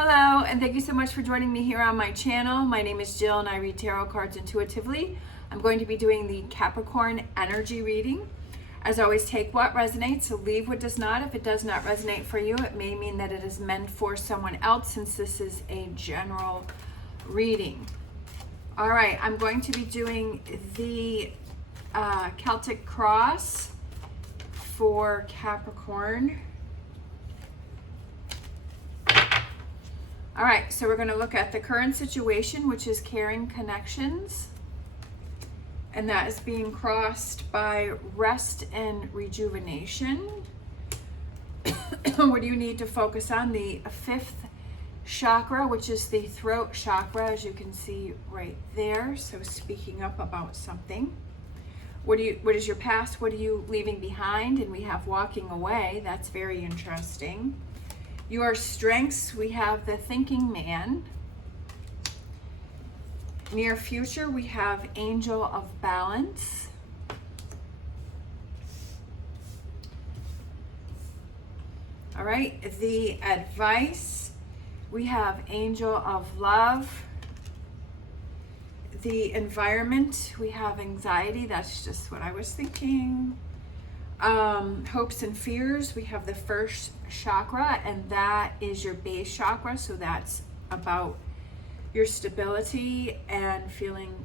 Hello, and thank you so much for joining me here on my channel. My name is Jill and I read tarot cards intuitively. I'm going to be doing the Capricorn energy reading. As always, take what resonates, so leave what does not. If it does not resonate for you, it may mean that it is meant for someone else, since this is a general reading. All right, I'm going to be doing the Celtic cross for Capricorn. All right, so we're going to look at the current situation, which is caring connections. And that is being crossed by rest and rejuvenation. What do you need to focus on? The fifth chakra, which is the throat chakra, as you can see right there. So speaking up about something. What is your past? What are you leaving behind? And we have walking away. That's very interesting. Your strengths, we have the thinking man. Near future, we have angel of balance. All right, the advice, we have angel of love. The environment, we have anxiety. That's just what I was thinking. Hopes and fears, we have the first chakra, and that is your base chakra. So that's about your stability and feeling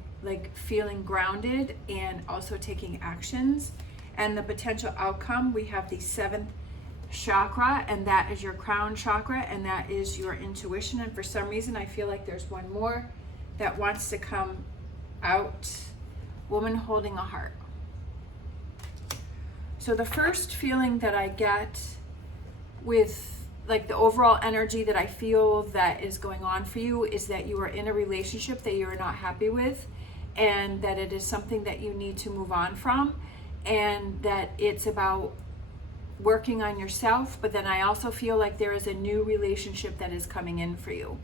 grounded, and also taking actions. And the potential outcome, we have the seventh chakra, and that is your crown chakra, and that is your intuition. And for some reason, I feel like there's one more that wants to come out. Woman holding a heart. So the first feeling that I get with like the overall energy that I feel that is going on for you is that you are in a relationship that you are not happy with, and that it is something that you need to move on from, and that it's about working on yourself. But then I also feel like there is a new relationship that is coming in for you.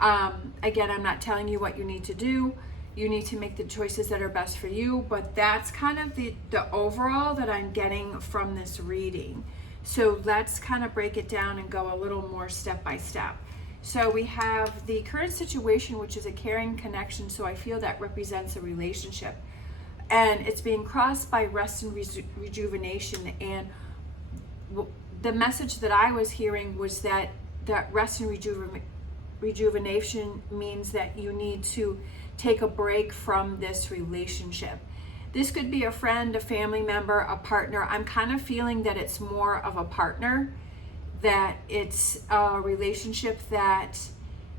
Again, I'm not telling you what you need to do. You need to make the choices that are best for you, but that's kind of the overall that I'm getting from this reading. So let's kind of break it down and go a little more step by step. So we have the current situation, which is a caring connection. So I feel that represents a relationship, and it's being crossed by rest and rejuvenation. And the message that I was hearing was that rest and rejuvenation means that you need to take a break from this relationship. This could be a friend, a family member, a partner. I'm kind of feeling that it's more of a partner, that it's a relationship that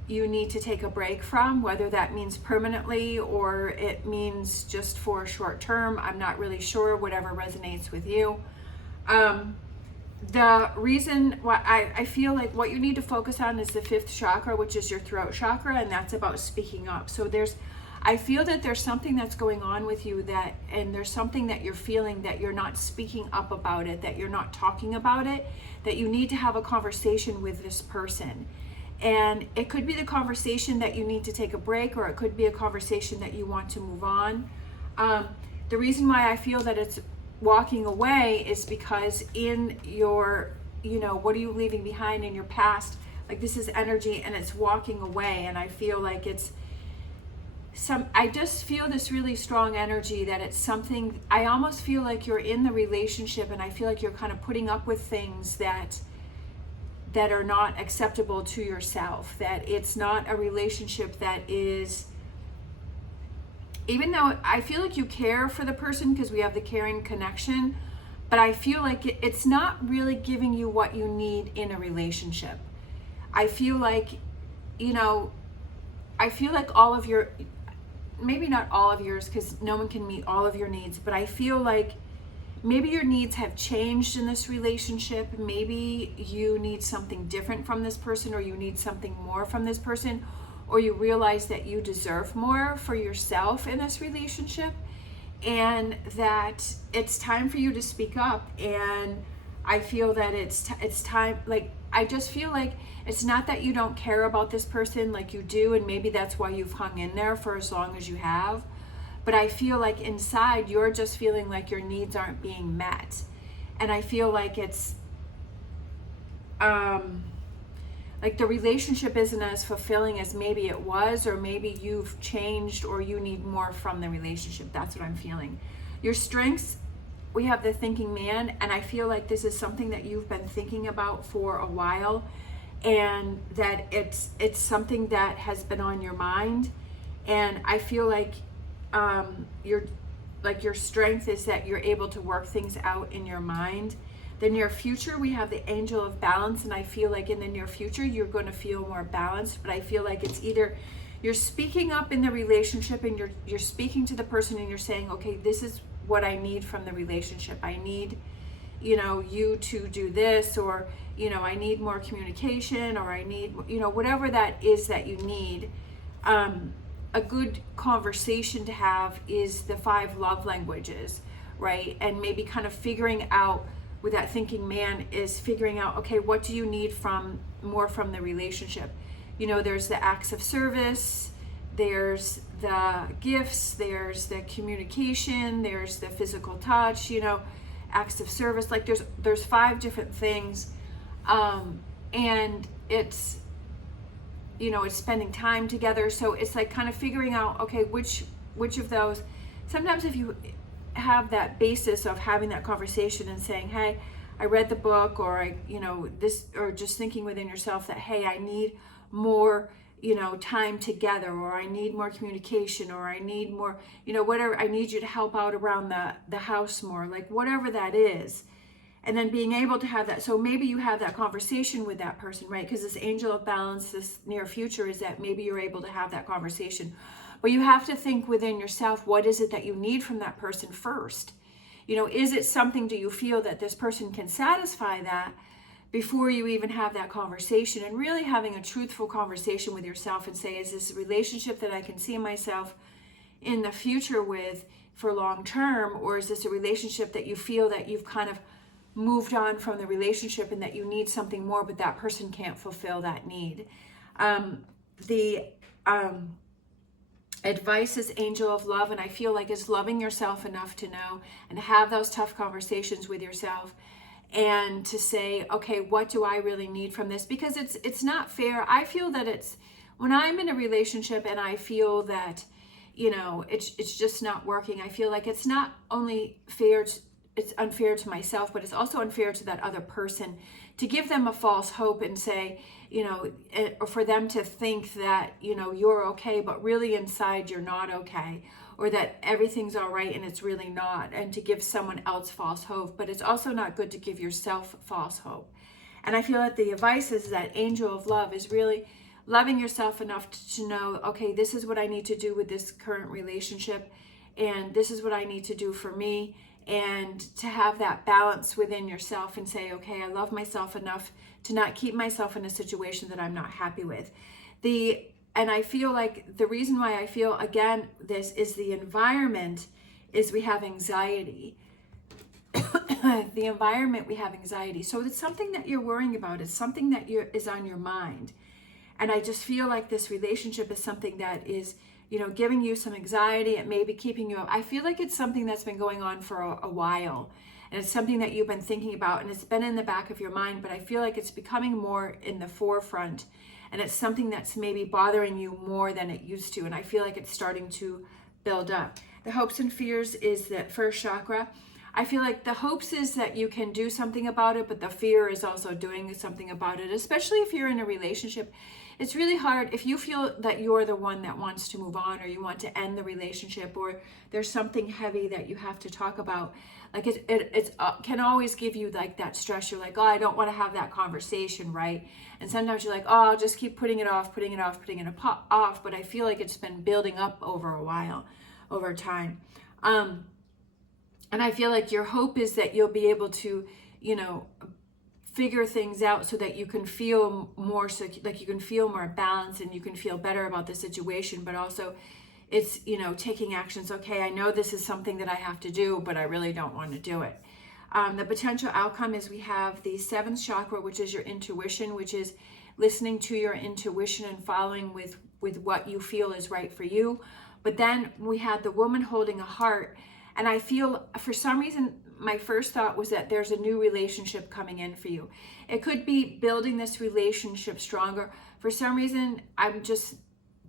you need to take a break from, whether that means permanently or it means just for a short term. I'm not really sure, whatever resonates with you. The reason why I feel like what you need to focus on is the fifth chakra, which is your throat chakra, and that's about speaking up. So I feel that there's something that's going on with you and there's something that you're feeling that you're not speaking up about it, that you're not talking about it, that you need to have a conversation with this person. And it could be the conversation that you need to take a break, or it could be a conversation that you want to move on. The reason why I feel that it's walking away is because in your, what are you leaving behind in your past? Like, this is energy and it's walking away, and I feel like I just feel this really strong energy that it's something. I almost feel like you're in the relationship, and I feel like you're kind of putting up with things that are not acceptable to yourself, that it's not a relationship that is, even though I feel like you care for the person because we have the caring connection, but I feel like it's not really giving you what you need in a relationship. I feel like, all of your, maybe not all of yours, because no one can meet all of your needs, but I feel like maybe your needs have changed in this relationship. Maybe you need something different from this person, or you need something more from this person, or you realize that you deserve more for yourself in this relationship, and that it's time for you to speak up. And I feel that it's time. Like, I just feel like it's not that you don't care about this person, like you do, and maybe that's why you've hung in there for as long as you have. But I feel like inside you're just feeling like your needs aren't being met. And I feel like it's like the relationship isn't as fulfilling as maybe it was, or maybe you've changed or you need more from the relationship. That's what I'm feeling. Your strengths, we have the thinking man, and I feel like this is something that you've been thinking about for a while, and that it's something that has been on your mind. And I feel like your strength is that you're able to work things out in your mind. The near future, we have the angel of balance, and I feel like in the near future you're going to feel more balanced. But I feel like it's either you're speaking up in the relationship and you're speaking to the person and you're saying, okay, this is what I need from the relationship. I need, you to do this, or I need more communication, or I need, whatever that is that you need. A good conversation to have is the 5 love languages, right? And maybe kind of figuring out with that thinking man is figuring out, okay, what do you need more from the relationship? There's the acts of service, there's the gifts, there's the communication, there's the physical touch, acts of service. Like there's 5 different things, and it's it's spending time together. So it's like kind of figuring out, okay, which of those. Sometimes if you have that basis of having that conversation and saying, hey, I read the book, or this, or just thinking within yourself that, hey, I need more time together, or I need more communication, or I need more whatever, I need you to help out around the house more, like whatever that is. And then being able to have that, so maybe you have that conversation with that person, right? Because this angel of balance, this near future, is that maybe you're able to have that conversation. But you have to think within yourself, what is it that you need from that person first? Is it something, do you feel that this person can satisfy that before you even have that conversation? And really having a truthful conversation with yourself and say, is this a relationship that I can see myself in the future with for long term? Or is this a relationship that you feel that you've kind of moved on from the relationship and that you need something more, but that person can't fulfill that need? The advice is angel of love, and I feel like it's loving yourself enough to know and have those tough conversations with yourself and to say, okay, what do I really need from this? Because it's not fair. I feel that it's when I'm in a relationship and I feel that it's just not working, I feel like it's not only fair it's unfair to myself, but it's also unfair to that other person, to give them a false hope and say, or for them to think that, you're okay, but really inside you're not okay, or that everything's all right and it's really not, and to give someone else false hope. But it's also not good to give yourself false hope. And I feel that the advice is that angel of love is really loving yourself enough to know, okay, this is what I need to do with this current relationship, and this is what I need to do for me. And to have that balance within yourself and say, okay, I love myself enough to not keep myself in a situation that I'm not happy with. And I feel like the reason why I feel, again, this is the environment, is we have anxiety. The environment, we have anxiety. So it's something that you're worrying about. It's something that is on your mind. And I just feel like this relationship is something that is giving you some anxiety. It may be keeping you up. I feel like it's something that's been going on for a while, and it's something that you've been thinking about, and it's been in the back of your mind, but I feel like it's becoming more in the forefront, and it's something that's maybe bothering you more than it used to, and I feel like it's starting to build up. The hopes and fears is that first chakra. I feel like the hopes is that you can do something about it, but the fear is also doing something about it, especially if you're in a relationship. It's really hard if you feel that you're the one that wants to move on, or you want to end the relationship, or there's something heavy that you have to talk about. Like it can always give you like that stress. You're like, oh, I don't want to have that conversation, right? And sometimes you're like, oh, I'll just keep putting it off. But I feel like it's been building up over a while, over time. And I feel like your hope is that you'll be able to, figure things out so that you can feel more, like you can feel more balanced and you can feel better about the situation. But also it's, taking actions. Okay, I know this is something that I have to do, but I really don't want to do it. The potential outcome is we have the 7th chakra, which is your intuition, which is listening to your intuition and following with what you feel is right for you. But then we had the woman holding a heart, and I feel for some reason my first thought was that there's a new relationship coming in for you. It could be building this relationship stronger. For some reason,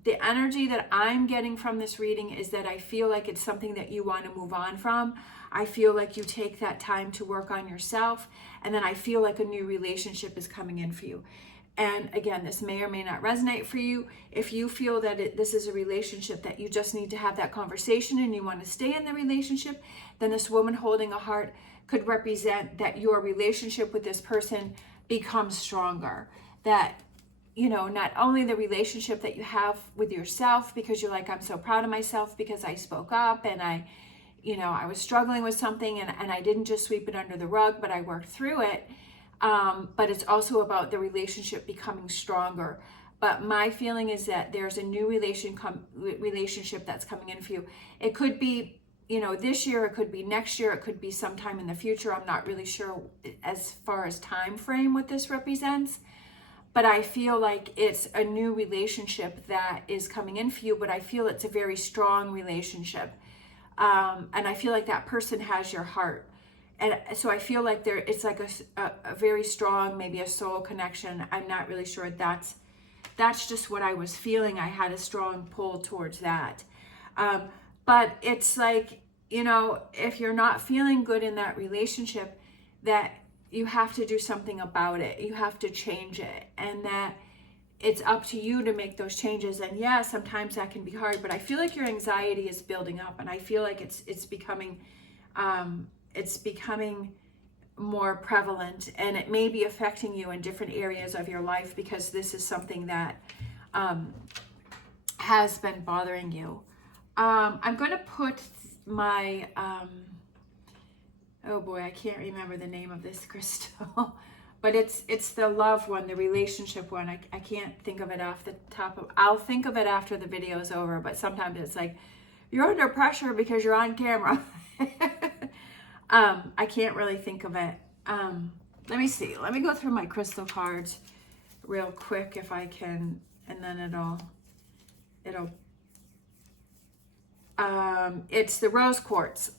the energy that I'm getting from this reading is that I feel like it's something that you want to move on from. I feel like you take that time to work on yourself, and then I feel like a new relationship is coming in for you. And again, this may or may not resonate for you. If you feel that this is a relationship that you just need to have that conversation and you want to stay in the relationship, then this woman holding a heart could represent that your relationship with this person becomes stronger. That, not only the relationship that you have with yourself, because you're like, I'm so proud of myself because I spoke up and I was struggling with something and I didn't just sweep it under the rug, but I worked through it. But it's also about the relationship becoming stronger. But my feeling is that there's a new relationship that's coming in for you. It could be, this year, it could be next year, it could be sometime in the future. I'm not really sure as far as time frame what this represents. But I feel like it's a new relationship that is coming in for you, but I feel it's a very strong relationship. And I feel like that person has your heart. And so I feel like it's like a very strong, maybe a soul connection. I'm not really sure. That's just what I was feeling. I had a strong pull towards that. But it's like, if you're not feeling good in that relationship, that you have to do something about it. You have to change it. And that it's up to you to make those changes. And yeah, sometimes that can be hard, but I feel like your anxiety is building up, and I feel like it's becoming more prevalent, and it may be affecting you in different areas of your life because this is something that has been bothering you. I'm going to put my, oh boy, I can't remember the name of this crystal, but it's the love one, the relationship one. I can't think of it off the top of, I'll think of it after the video is over, but sometimes it's like, you're under pressure because you're on camera. I can't really think of it. Let me see. Let me go through my crystal cards real quick if I can, and then it's the rose quartz.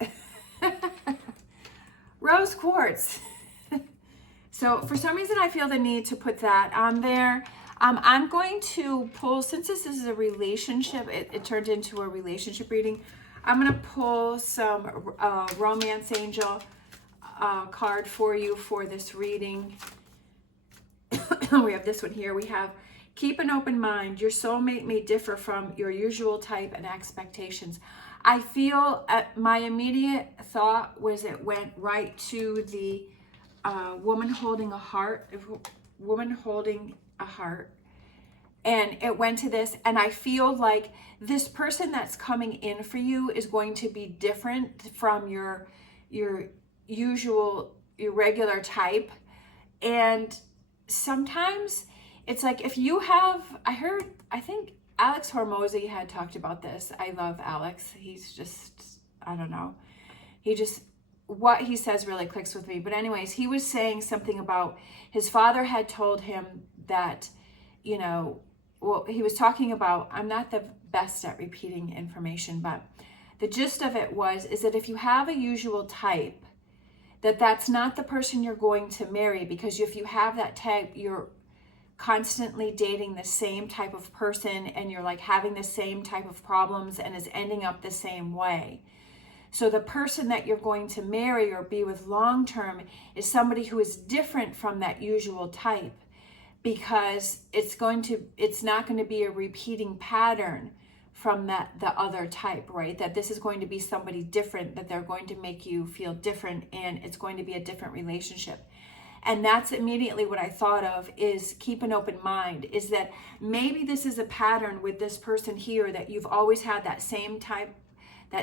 Rose quartz. So for some reason I feel the need to put that on there. I'm going to pull, since this is a relationship, it turned into a relationship reading. I'm going to pull some romance angel card for you for this reading. We have this one here. We have, keep an open mind. Your soulmate may differ from your usual type and expectations. I feel my immediate thought was it went right to the woman holding a heart, and it went to this, and I feel like this person that's coming in for you is going to be different from your regular type. And sometimes it's like, if you have, I think Alex Hormozy had talked about this. I love Alex. He's just, I don't know. What he says really clicks with me. But anyways, he was saying something about his father had told him that, he was talking about, I'm not the best at repeating information, but the gist of it is that if you have a usual type, that's not the person you're going to marry, because if you have that type, you're constantly dating the same type of person, and you're like having the same type of problems, and is ending up the same way. So the person that you're going to marry or be with long term is somebody who is different from that usual type, because it's not going to be a repeating pattern from the other type, right? That this is going to be somebody different, that they're going to make you feel different, and it's going to be a different relationship. And that's immediately what I thought of, is keep an open mind, is that maybe this is a pattern with this person here, that you've always had that same type, and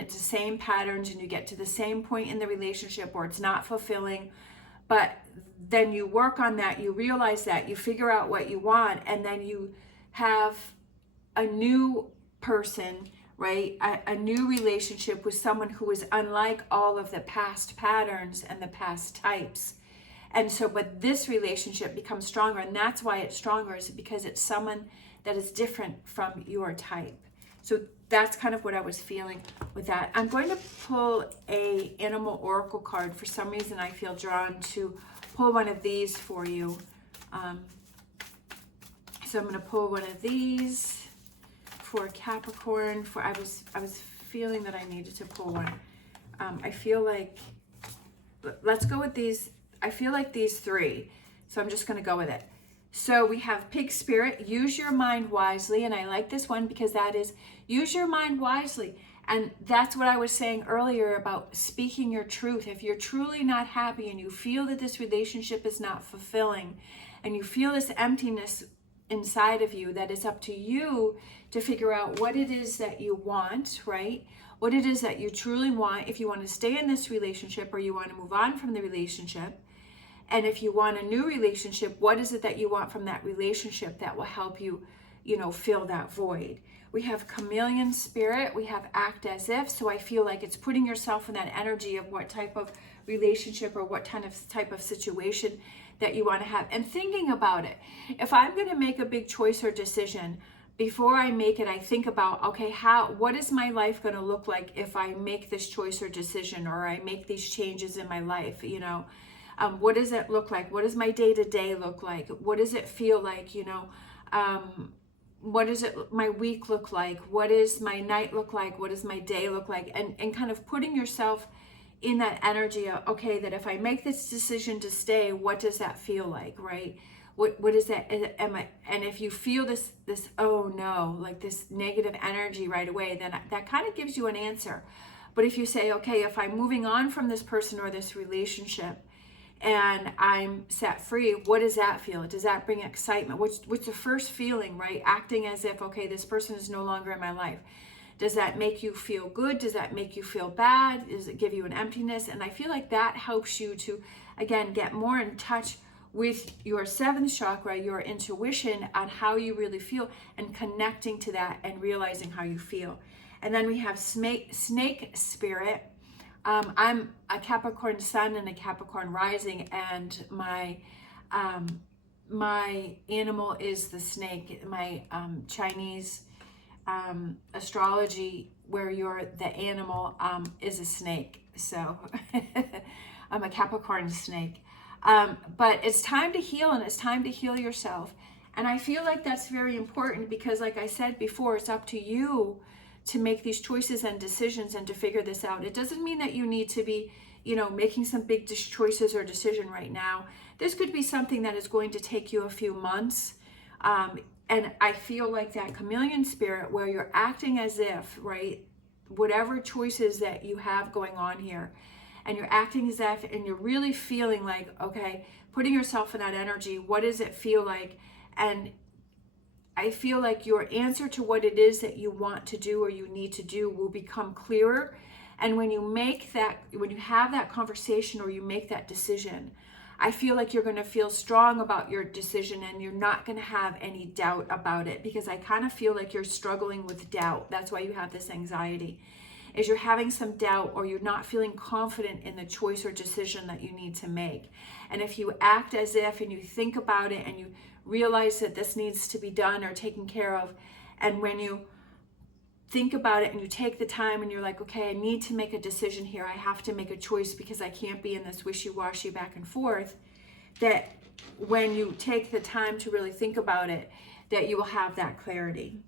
it's the same patterns, and you get to the same point in the relationship where it's not fulfilling, but then you work on that, you realize that, you figure out what you want, and then you have a new person, right? A new relationship with someone who is unlike all of the past patterns and the past types. And so, but this relationship becomes stronger, and that's why it's stronger, is because it's someone that is different from your type. So that's kind of what I was feeling with that. I'm going to pull a animal oracle card. For some reason, I feel drawn to pull one of these for you. So I'm going to pull one of these for Capricorn. I was feeling that I needed to pull one. I feel like, let's go with these. I feel like these three. So I'm just going to go with it. So we have Pig Spirit, use your mind wisely. And I like this one because that is, use your mind wisely. And that's what I was saying earlier about speaking your truth. If you're truly not happy and you feel that this relationship is not fulfilling and you feel this emptiness inside of you, that it's up to you to figure out what it is that you want, right? What it is that you truly want, if you want to stay in this relationship or you want to move on from the relationship. And if you want a new relationship, what is it that you want from that relationship that will help you, fill that void? We have Chameleon Spirit. We have Act As If. So I feel like it's putting yourself in that energy of what type of relationship or what type of situation that you want to have. And thinking about it. If I'm going to make a big choice or decision, before I make it, I think about, okay, what is my life going to look like if I make this choice or decision, or I make these changes in my life, what does it look like? What does my day-to-day look like? What does it feel like? What does my week look like? What does my night look like? What does my day look like? And kind of putting yourself in that energy of, okay, that if I make this decision to stay, what does that feel like, right? What is that? And if you feel this, oh no, like this negative energy right away, then that kind of gives you an answer. But if you say, okay, if I'm moving on from this person or this relationship, and I'm set free, what does that feel? Does that bring excitement? What's the first feeling, right? Acting as if, okay, this person is no longer in my life. Does that make you feel good? Does that make you feel bad? Does it give you an emptiness? And I feel like that helps you to, again, get more in touch with your seventh chakra, your intuition on how you really feel, and connecting to that and realizing how you feel. And then we have Snake Spirit. I'm a Capricorn sun and a Capricorn rising, and my animal is the snake. My Chinese astrology, where the animal is a snake. So I'm a Capricorn snake. But it's time to heal, and it's time to heal yourself. And I feel like that's very important because, like I said before, it's up to you to make these choices and decisions and to figure this out. It doesn't mean that you need to be, making some big choices or decision right now. This could be something that is going to take you a few months. And I feel like that Chameleon Spirit, where you're acting as if, right, whatever choices that you have going on here, and you're acting as if, and you're really feeling like, okay, putting yourself in that energy, what does it feel like? And I feel like your answer to what it is that you want to do or you need to do will become clearer. And when you have that conversation or you make that decision, I feel like you're going to feel strong about your decision, and you're not going to have any doubt about it, because I kind of feel like you're struggling with doubt. That's why you have this anxiety, is you're having some doubt, or you're not feeling confident in the choice or decision that you need to make. And if you act as if, and you think about it, and you realize that this needs to be done or taken care of, and when you think about it and you take the time and you're like, okay, I need to make a decision here, I have to make a choice because I can't be in this wishy-washy back and forth, that when you take the time to really think about it, that you will have that clarity.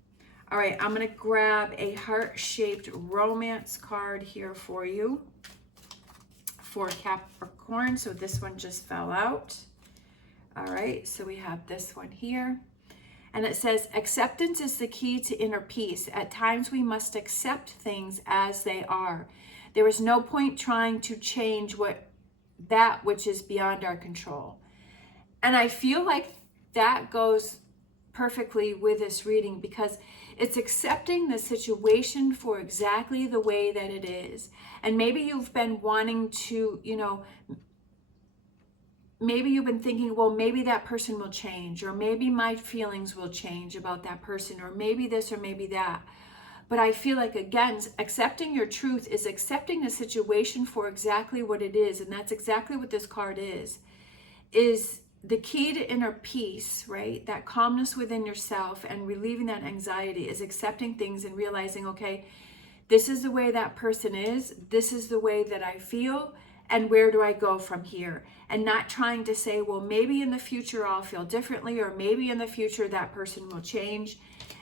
All right, I'm going to grab a heart-shaped romance card here for you for Capricorn. So this one just fell out. All right, so we have this one here. And it says, acceptance is the key to inner peace. At times we must accept things as they are. There is no point trying to change that which is beyond our control. And I feel like that goes perfectly with this reading, because it's accepting the situation for exactly the way that it is. And maybe you've been wanting to, maybe you've been thinking, well, maybe that person will change, or maybe my feelings will change about that person, or maybe this or maybe that. But I feel like, again, accepting your truth is accepting the situation for exactly what it is. And that's exactly what this card is the key to inner peace, right? That calmness within yourself and relieving that anxiety is accepting things and realizing, okay, this is the way that person is. This is the way that I feel. And where do I go from here? And not trying to say, well, maybe in the future I'll feel differently, or maybe in the future that person will change.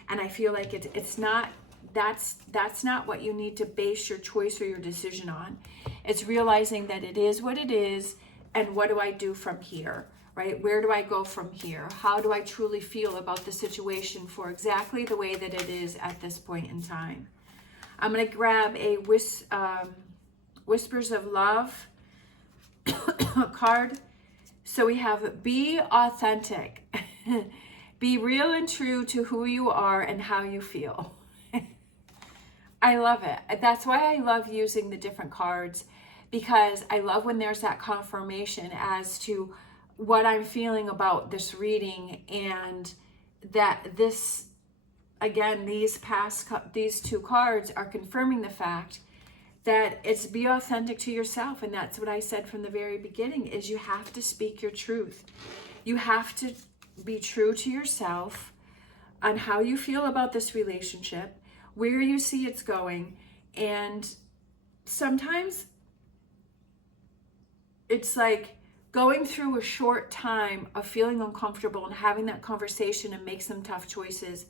And I feel like it's not, that's not what you need to base your choice or your decision on. It's realizing that it is what it is, and what do I do from here, right? Where do I go from here? How do I truly feel about the situation for exactly the way that it is at this point in time? I'm going to grab a Whispers of Love card. So we have be authentic. Be real and true to who you are and how you feel. I love it. That's why I love using the different cards, because I love when there's that confirmation as to what I'm feeling about this reading, and that this, again, these two cards are confirming the fact that it's be authentic to yourself. And that's what I said from the very beginning, is you have to speak your truth. You have to be true to yourself on how you feel about this relationship, where you see it's going. And sometimes it's like going through a short time of feeling uncomfortable and having that conversation and make some tough choices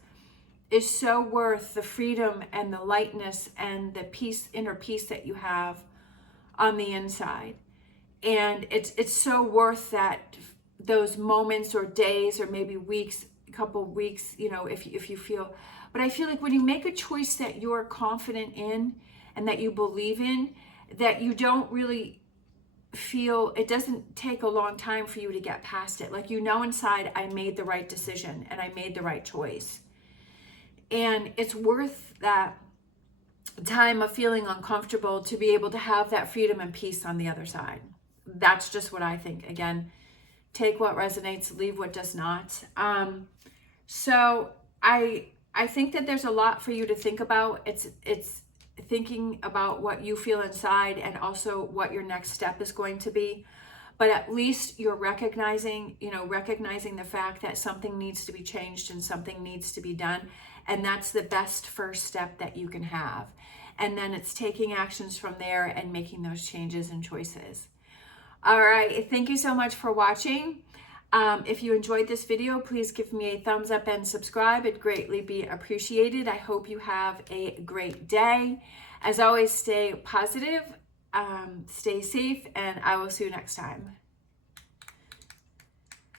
is so worth the freedom and the lightness and the peace, inner peace that you have on the inside. And it's so worth that, those moments or days or maybe weeks, a couple of weeks, you know, if you feel. But I feel like when you make a choice that you're confident in and that you believe in, that you don't really feel, it doesn't take a long time for you to get past it. Like, you know, inside, I made the right decision and I made the right choice. And it's worth that time of feeling uncomfortable to be able to have that freedom and peace on the other side. That's just what I think. Again, take what resonates, leave what does not. So I think that there's a lot for you to think about. It's thinking about what you feel inside and also what your next step is going to be. But at least you're recognizing the fact that something needs to be changed and something needs to be done. And that's the best first step that you can have. And then it's taking actions from there and making those changes and choices. All right, thank you so much for watching. If you enjoyed this video, please give me a thumbs up and subscribe. It'd greatly be appreciated. I hope you have a great day. As always, stay positive, stay safe, and I will see you next time.